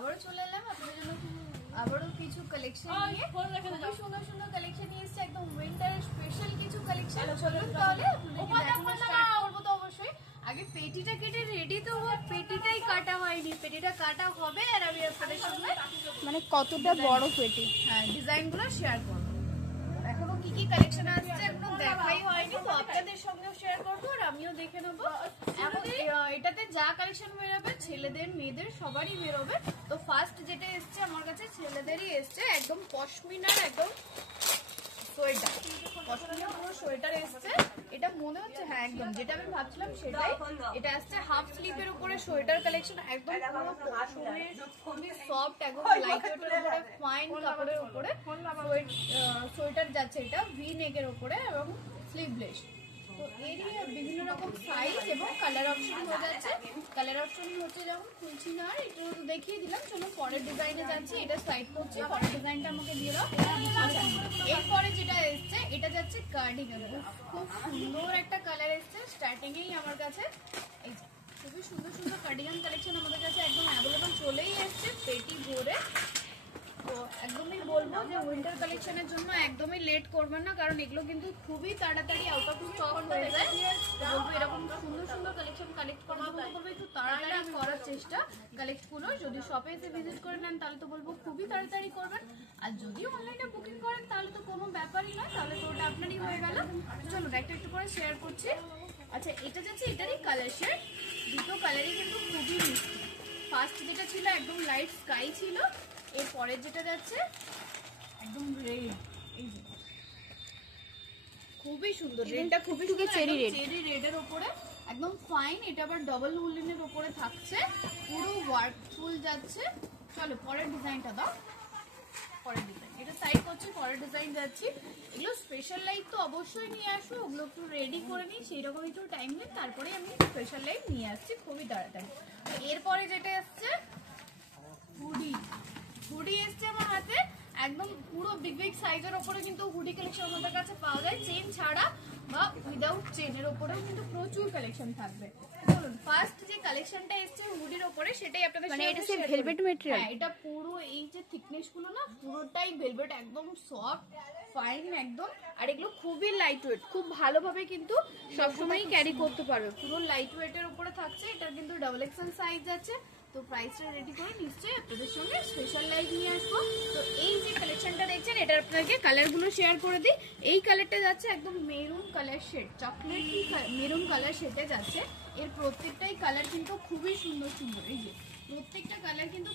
আবারও চলে এলাম আপনাদের জন্য আবারও কিছু কালেকশন নিয়ে। খুবই সুন্দর সুন্দর কালেকশন নিয়ে এসেছে, একদম উইন্টার স্পেশাল কিছু কালেকশন। চলুন তাহলে আপনাদেরকে স্টার্ট করবো। তো অবশ্যই আগে পেটিটা কেটে রেডি তো পেটিটাই কাটা হয়নি, পেটিটা কাটা হবে আর আমি আপনাদের সঙ্গে মানে কতটা বড় পেটি, হ্যাঁ ডিজাইনগুলো শেয়ার করবো। এখনো কি কি কালেকশন আসছে এখনো দেখাই হয়নি, তো আপনাদের সঙ্গেও শেয়ার করবো আর আমিও দেখে নেবো। এটাতে যা কালেকশন বেরোবে ছেলেদের মেয়েদের সবারই বেরোবে। তো ফার্স্ট যেটা এসছে আমার কাছে ছেলেদেরই এসছে, একদম পশমিনার একদম সোয়েটার, পশমিনার পুরো সোয়েটার এসছে। এটা মনে হচ্ছে হ্যাঁ একদম যেটা আমি ভাবছিলাম সেটাই। এটা আসছে হাফ স্লিভের উপরে সোয়েটার কালেকশন, একদম পুরো পশমের খুবই সফট একদম লাইট ওয়েটের উপরে ফাইন কাপড়ের উপরে সোয়েটার যাচ্ছে। এটা ভি নেকের উপরে এবং স্লিভলেস। তো এরই বিভিন্ন রকম সাইজ এবং কালার অপশন হয়ে যাচ্ছে। কালার অপশন হচ্ছে যেমন খুলছি না, আর একটু দেখিয়ে দিলাম। চলো পরের ডিজাইনে যাচ্ছি, এটা সাইড করছি, পরের ডিজাইনটা আমাকে দিয়ে দাও। এরপরে যেটা এসছে এটা যাচ্ছে কার্ডিগান, খুব সুন্দর একটা কালার এসছে স্টার্টিং এই আমার কাছে। এই খুবই সুন্দর সুন্দর কার্ডিগান কালেকশন আমাদের কাছে একদম অ্যাভেলেবল চলেই এসছে পেটি ভরে। তো একদমই বলবো যে উইন্টার কালেকশনের জন্য একদমই লেট করবেন না, কারণ এগুলো কিন্তু খুবই তাড়াতাড়ি আউট অফ স্টক হয়ে যায়। বলবো এরকম সুন্দর সুন্দর কালেকশন কালেক্ট করতে বলবো একটু তাড়াতাড়ি করার চেষ্টা কালেক্ট করো। যদি শপে এসে ভিজিট করে নেন তাহলে তো বলবো খুবই তাড়াতাড়ি করবেন, আর যদি অনলাইনে বুকিং করেন তাহলে তো কোনো ব্যাপারই নয়, তাহলে তো ওটা আপনারই হয়ে গেল। চলো একটা একটু করে শেয়ার করছি। আচ্ছা এটা যাচ্ছে এটারই কালার শেড, দুটো কালারই কিন্তু খুবই মিষ্টি। ফার্স্ট যেটা ছিল একদম লাইট স্কাই ছিল, এরপরের যেটা যাচ্ছে একদম রেড। এই যে খুবই সুন্দর, রেডটা খুবই সুন্দর, চেরি রেডের উপরে একদম ফাইন। এটা আবার ডবল উলিনের উপরে থাকছে, পুরো ওয়ার্কফুল যাচ্ছে। চলো পরের ডিজাইনটা দাও। পরের ডিজাইন এটা সাইড করছি, পরের ডিজাইন যাচ্ছি। এগুলো স্পেশাল লাইট তো অবশ্যই নিয়ে আসবো, ওগুলো একটু রেডি করে নিই, সেই রকম একটু টাইম নিয়ে তারপরে আমি স্পেশাল লাইট নিয়ে আসছি খুবই তাড়াতাড়ি। এরপরে যেটা আসছে হুডি এসছে আমার হাতে, একদম পুরো বিগ বিগ সাইজের উপরে কিন্তু হুডি কালেকশন আমাদের কাছে পাওয়া যায়, চেন ছাড়া বা উইদাউট চেনের উপরেও কিন্তু প্রচুর কালেকশন থাকবে। বলুন ফার্স্ট যে কালেকশনটা এসছে হুডির উপরে সেটাই আপনাদের মানে এটা সে ভেলভেট ম্যাটেরিয়াল। হ্যাঁ এটা পুরো এই যে থিকনেস গুলো না পুরোটাই ভেলভেট, একদম সফট ফাইন একদম। আর এগুলো খুবই লাইট ওয়েট, খুব ভালোভাবে কিন্তু সবসময় ক্যারি করতে পারবে, পুরো লাইট ওয়েটের উপরে থাকছে। এটা কিন্তু ডাবল এক্সেল সাইজ আছে। তো প্রাইসটা রেডি করে নিশ্চয়ই আপনাদের সঙ্গে স্পেশাল লাইভ নিয়ে আসবো। তো এই যে কালেকশনটা দেখছেন এটা আপনাকে কালারগুলো শেয়ার করে দিই। এই কালারটা যাচ্ছে একদম maroon colour shade, chocolate maroon colour শেডে যাচ্ছে। এর প্রত্যেকটাই কালার কিন্তু খুবই সুন্দর সুন্দর, এই যে প্রত্যেকটা কালার কিন্তু